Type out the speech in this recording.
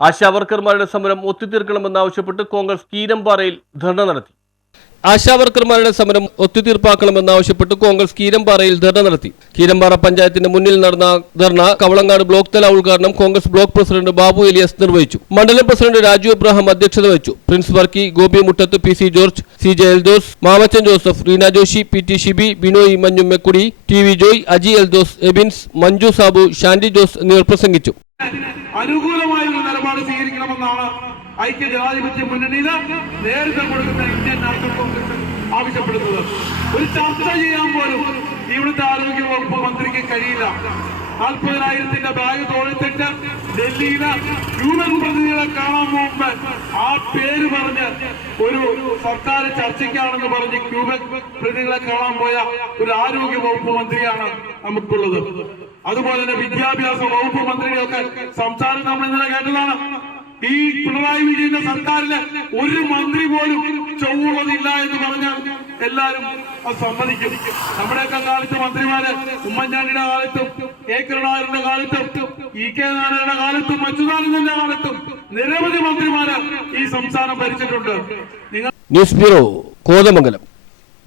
ആശാവർക്കർമാരുടെ സമരം ഒത്തുതീർക്കണമെന്നാവശ്യപ്പെട്ട് കോൺഗ്രസ് കീരമ്പാറയിൽ ധർണ നടത്തി. ആശാവർക്കർമാരുടെ സമരം ഒത്തുതീർപ്പാക്കണമെന്നാവശ്യപ്പെട്ട് കോൺഗ്രസ് കീരമ്പാറയിൽ ധർണ നടത്തി. കീരമ്പാറ പഞ്ചായത്തിന്റെ മുന്നിൽ നടന്ന ധർണ കവളങ്ങാട് ബ്ലോക്ക് തല ഉദ്ഘാടനം Congress block president Babu Elias നിർവഹിച്ചു. മണ്ഡലം പ്രസിഡന്റ് രാജു എബ്രഹാം അധ്യക്ഷത വഹിച്ചു. Prince Varkey, Gopi Muttath, P C George, C J Eldhose, Mamachan Joseph, Reena Joshi, P T Shibi, Binoy Manjumekkudi, T V Joy, Aji Eldhose, Ebins, Manju Sabu, Shandy Jose എന്നിവർ പ്രസംഗിച്ചു. അനുകൂലമായ ഒരു നിലപാട് സ്വീകരിക്കണമെന്നാണ് ഐക്യ ജനാധിപത്യ മുന്നണിയിൽ നേരത്തെ കൊടുക്കുന്ന ഇന്ത്യൻ നാഷണൽ കോൺഗ്രസ് ആവശ്യപ്പെടുന്നത്. ഒരു ചർച്ച ചെയ്യാൻ പോലും ഇവിടുത്തെ ആരോഗ്യ വകുപ്പ് മന്ത്രിക്ക് കഴിയില്ല. 40,000 ബാഗ് തോളിത്തിട്ട് ഡൽഹിയിലെ ക്യൂബൻ പ്രതിനിധികളെ കാണാൻ മുമ്പ് ആ പേര് പറഞ്ഞ് ഒരു സർക്കാർ ചർച്ചയ്ക്കാണെന്ന് പറഞ്ഞ് ക്യൂബൻ പ്രതിനിധികളെ കാണാൻ പോയ ഒരു ആരോഗ്യ വകുപ്പ് മന്ത്രിയാണ് നമുക്കുള്ളത്. അതുപോലെ തന്നെ വിദ്യാഭ്യാസ വകുപ്പ് മന്ത്രിയുടെയൊക്കെ സംസാരം നമ്മൾ ഇന്നലെ കേട്ടതാണ്. ഈ പിണറായി വിജയന്റെ സർക്കാരിലെ ഒരു മന്ത്രി പോലും ചൊവ്വുള്ളതില്ല എന്ന് പറഞ്ഞാൽ എല്ലാവരും അത് സമ്മതിക്കും. നമ്മുടെയൊക്കെ കാലത്ത് മന്ത്രിമാര് ഉമ്മൻചാണ്ടിയുടെ കാലത്തും കെ കരുണാകരന്റെ കാലത്തും ഇ കെ നാരായണന്റെ കാലത്തും അച്യുതാനന്ദന്റെ കാലത്തും നിരവധി മന്ത്രിമാര് ഈ സംസ്ഥാനം ഭരിച്ചിട്ടുണ്ട്. News bureau, Kothamangalam.